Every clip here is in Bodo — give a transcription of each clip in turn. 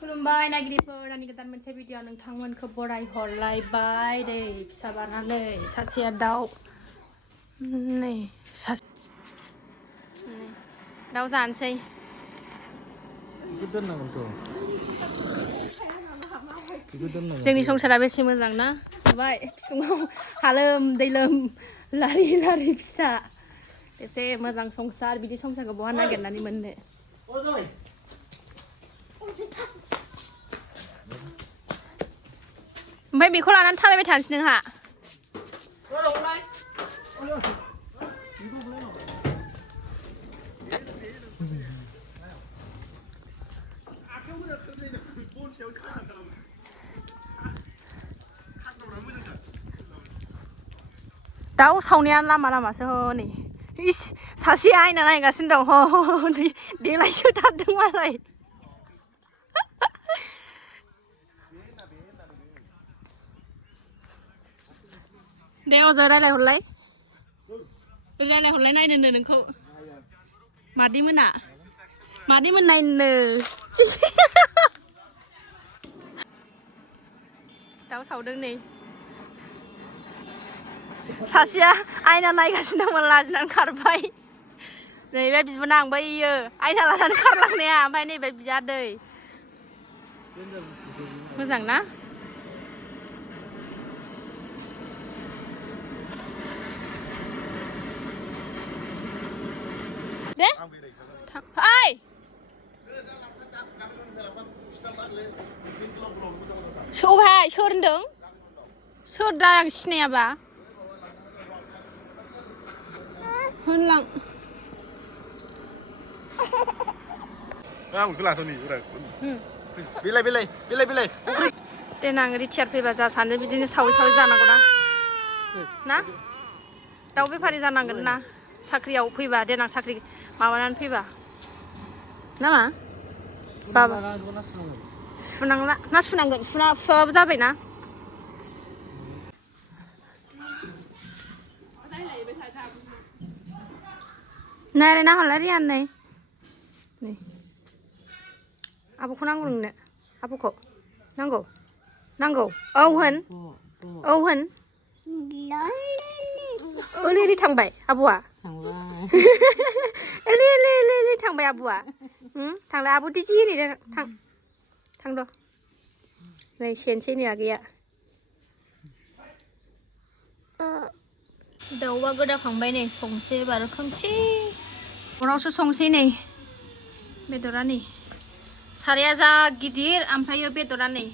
खुलुमबाय नागिरिफोर दानि गोदान मोनसे भिडिअ नोंथांमोनखौ बराय हरलायबाय दै फिसा बानानै सासेया दाउ नै दाउ जानोसै जोंनि संसारा बेसे मोजां ना नुबाय बिखुङाव हालोम दैलोम लारि लारि फिसा एसे मोजां संसार बिदि संसारखौ बहा नागिरनानै मोननो ओमफ्राय बेखौ लानानै थाबायबाय थानोसै नोंहा दाउ सावनाया लामा लामासो हनै इस सासे आयना नायगासिनो दं हनै देलायसो थारदों मालाय दे अजय रायलायहरलाय नायनो नोंखौ मादैमोन नायनो दाउ सावदों नै सासेया आयना नायगासिनो दंमोन लाजिनानै खारबाय नैबे बिबोना आं बैयो आयना लानानै खारलांनाया ओमफ्राय नैबे बियादै मोजां ना दे ओइ सौहाय सोर होनदों सोर दा आं सिनायाबा होनलां देनां रिटियार फैबा जा सानो बिदिनो सावै जानांगौ ना दाउ बेफारि जानांगोन ना साख्रियाव फैबा देनां साख्रि माबानानै फैबा नामा बाबा सुनांला ना सुनांगोन सुवाबाबो जाबायना नायलायना हरलाय रियान नै आब'खौ नांगौ नोंनो आब'खौ नांगौ औ होन ओरै थांबाय आब'आ ओरै थांबाय आब'आ थांलाय आब' दिजि ओरै थांद' नै सेनसै नै आगैया दाउआ गोदाखांबाय नै संसै एबार खोमसि अरावसो संसै नै बेदरा नै साराया जा गिदिर ओमफ्रायो बेदरा नै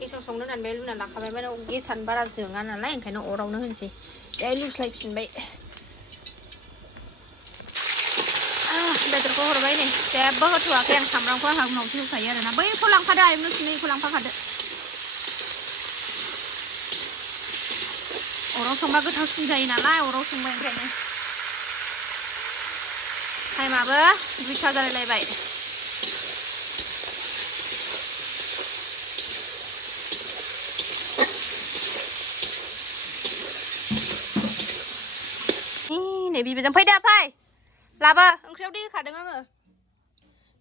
गेसाव संनो होननानै बे लुना लाखाबाय माने गेसानो बारा जोङा नालाय ओंखायनो अरावनो होनसै बे लुस्लायफिनबाय बेदरखौ हरबाय नै जेबो होथ'वाखै आं सामब्रामखौ आंहा उनावसो होखायो आरोना बैखौ लांफादो आयमोन सुनैखौ लांफाखादो अराव संबा गोथावसिन जायो नालाय अराव संबाय ओंखायनो टाइमाबो 2टा जालायलायबाय नै बिबोजों फैदो फै लाबो ओंख्रियाव दै होखादों आङो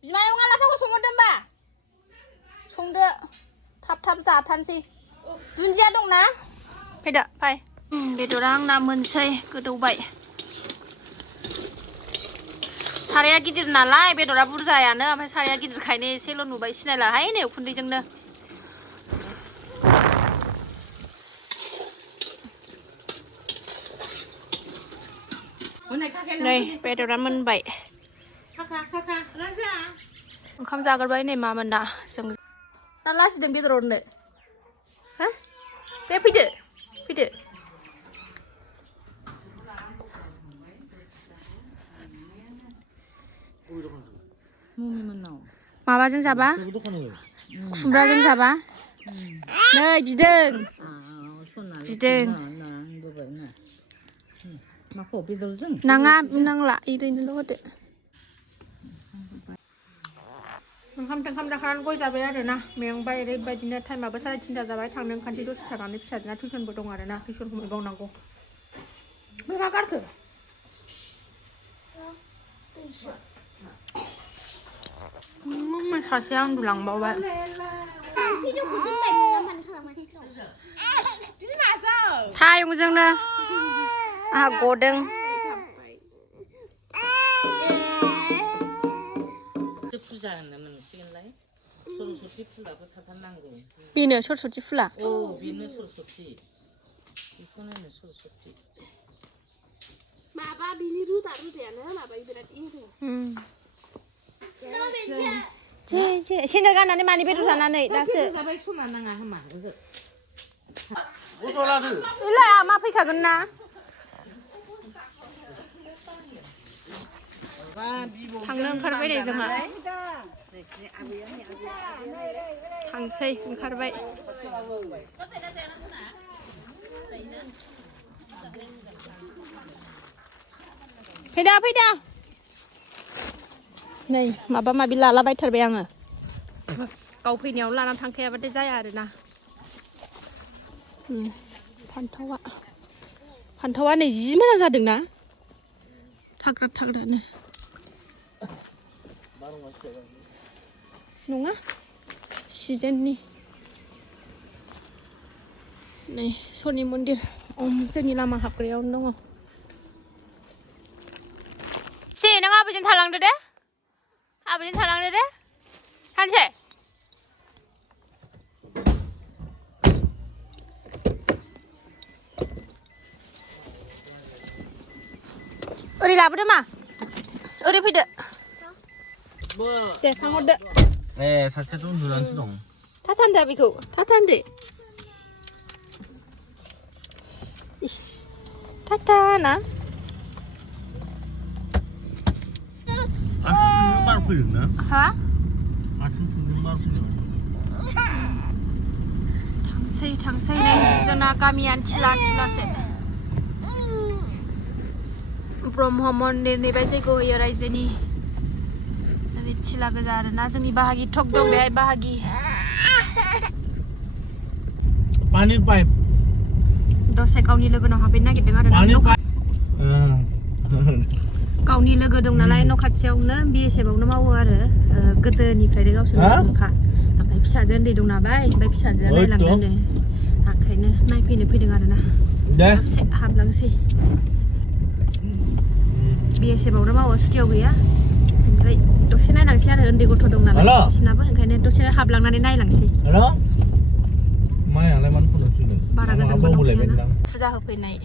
बिमायं आलाफाखौ संहरदो होमबा संदो थाब जाथानसै दुन्दिया दंना फैदो फै बेदरा आंना मोनसै गोदौबाय साराया गिदिर नालाय बेदरा बुरजायानो ओमफ्राय साराया गिदिरखायनो एसेल' नुबाय सिनायलाहाय नै उखुन्दैजोंनो नै बेदरा मोनबाय ओंखाम जागोरबाय नै मामोन जों दा लाजिदों बेदर हरनो हो बे फैदो माबाजों जाबा खुमब्राजों जाबा नै बिदों नाङा नांला ओरैनोल' होदो ओंखाम जाखानानै गय जाबाय आरोना मेंबाय ओरैबायदिनो टाइमाबो 3:30 जाबाय थांनो ओंखारसै दसे थानानै फिसाजोना टिउसनबो दं आरोना टिउसन हमहैबावनांगौ मा गारखो มัน사시야 우랑바와 피디오도 때문에 가만히 다 용정나 아 고등 부자는 쓰겠나요? 소르소티 풀라고 타탄난고. 비는 소소지 풀라 오, 비는 소르소티. 이거는 소르소티. 마바 비니도 다루 되나 마바 이베라 이베 제 신나가나니 많이 배루잖아네 다스 자바이 손 안 나가 하마. 오돌라드. 일라야 마 피카근나 당근 오ंखारबाय जोंहा थांसै ओंखारबाय फैदा नै माबा माबि लालाबायथारबाय आङो गाव फैनायाव लानानै थांखायाबाथाय जाया आरोना फान्थावा नै जि मोजां जादोंना थाग्रानो नङा सिजोननि नै शनि मन्दिर जोंनि लामा हाबग्रायावनो दङ से नों आबैजों थालांदो दे थानोसै ओरै लाबोदो मा ओरै फैदो दे थांहरदो 네, 사실 좀 누란스동. 타탄데 비코 타탄데 이씨 타타나 아, 바로 풀렸나? 하? 아, 바로 풀렸나? थांसै जोंना गामियानो थिलासे ब्रह्म मन्दिरनि बे जैग' होयो रायजोनि थिला गोजा आरोना जोंनि बाहागि थक दं बेहाय बाहागि पानी पाइप दसे गावनि लोगोनाव हाबहैनो नागिरदों आरोना पानी पाइप गावनि लोगो दं नालाय न' खाथियावनो BSF आवनो मावो आरो गोदोनिफ्रायनो गावसोरनो सुबुंखा ओमफ्राय फिसाजो उन्दै दं नालाय ओमफ्राय फिसाजोआ नायलांनो ओंखायनो नायफैनो फैदों आरोना दसे हाबलांसै BSF आवनो मावो सुटियाव गैया ओमफ्राय दसे नायलांसै आरो उन्दै गथ' दं नालाय बिसिनाबो ओंखायनो दसे हाबलांनानै नायलांसै हेल' मायालाय मानो फन हरफिनदों बारा गोजान फुजा होफैनाय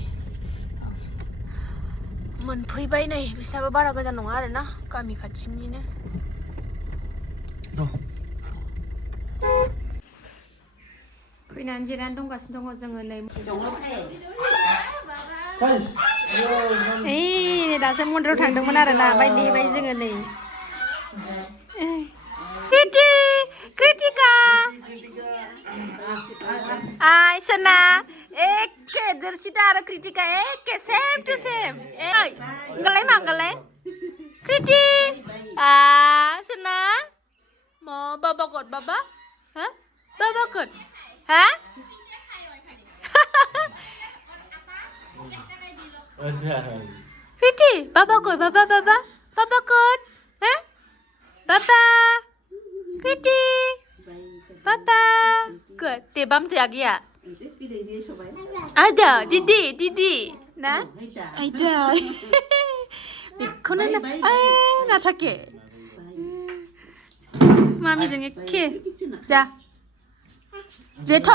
मोनफैबाय नै बिसिनाबो बारा गोजान नङा आरोना गामि खाथिनिनो फैनानै जिरायनानै दंगासिनो दङ जोङो नै दासो मन्दिराव थांदोंमोन आरोना ओमफ्राय नेबाय जोङो नै कृतिका आइ सना एखे दर्शिता आरो कृतिका एखे सेम टु सेम enggak मा enggak कृति सना mau baba kot baba hah baba kot hah कृति baba kot baba kot hah baba कृति baba good tebam tiag ya ada didi ना आइदा बेखौनो ना थाके मामिजों एखे जा जेथ'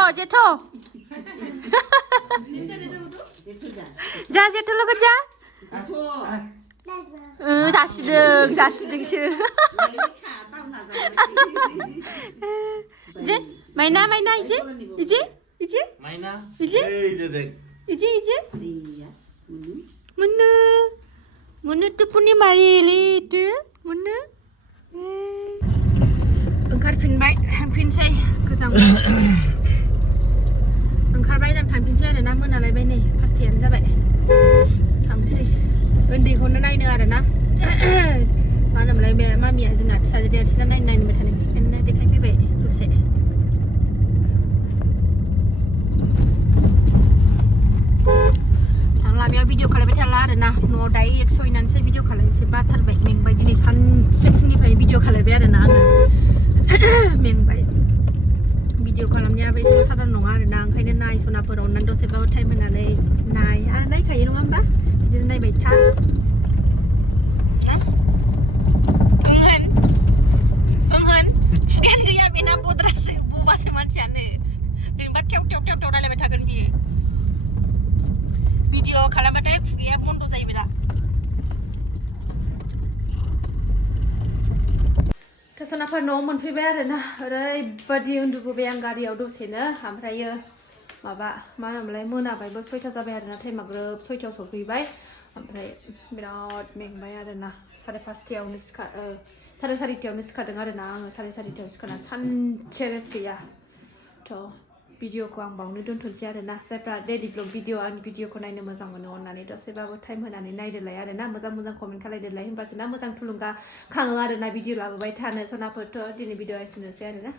जा जेथ' लोगो जा जासिदोंसो जे माइना इजे माइना इजे Mana tu punya mari tu mana ओंखारफिनबाय थांफिनसै गोजां ओंखारबाय जों थांफिनसै आरोना मोनालायबाय नै पासथायानो जाबाय थांसै उन्दैखौनो नायनो आरोना मा होनोमोनलाय बे मामिया जोंना फिसाजो देरसिना नायनोबाय थानाय बेखायनो देखायफैबाय दसे लामायाव भिडिअ खालामबाय थाला आरोना न'आव डाइरेक्ट सहैनानैसो भिडिअ खालामनोसै बाथारबाय मेंबाय दिनै सानसे फुंनिफ्राय भिडिअ खालामबाय आरोना आङो नङा आरोना ओंखायनो नाय सनाफोर अननानै दसेबाबो टाइम होनानै नाय नायखायो नङा होमबा बिदिनो नायबाय था ना ओंहोन फेन गैया बेना बद्रासो बबासो मानसियानो ओरैनोबा थेव थेव थेव थेव रायलायबाय थागोन बियो भिडिअ खालामबाथाय खुगाया बन्द जायो बेना सनाफोर न'आव मोनफैबाय आरोना ओरैबादि उन्दुबोबाय आं गारियाव दसेनो ओमफ्रायो माबा मा होनोमोनलाय मोनाबायबो 6ता जाबाय आरोना टाइमा ग्रोब 6थायाव सफैबाय ओमफ्राय बिराद मेंबाय आरोना 5:30 4:30 सिखारदों आरोना आङो 4:30 सिखारना सानसे रेस्ट गैया थ' भिडिअखौ आं बावनो दोनथ'नोसै आरोना जायफ्रा डेलि ब्लग भिडिअ आंनि भिडिअखौ नायनो मोजां मोनो अननानै दसेबाबो टाइम होनानै नायदोलाय आरोना मोजां कमेन्ट खालायदोलाय होमबासो ना मोजां थुलुंगा खाङो आरोना भिडिअ लाबोबाय थानो सनाफोरथ' दिनै भिडिअ एसेनोसै आरोना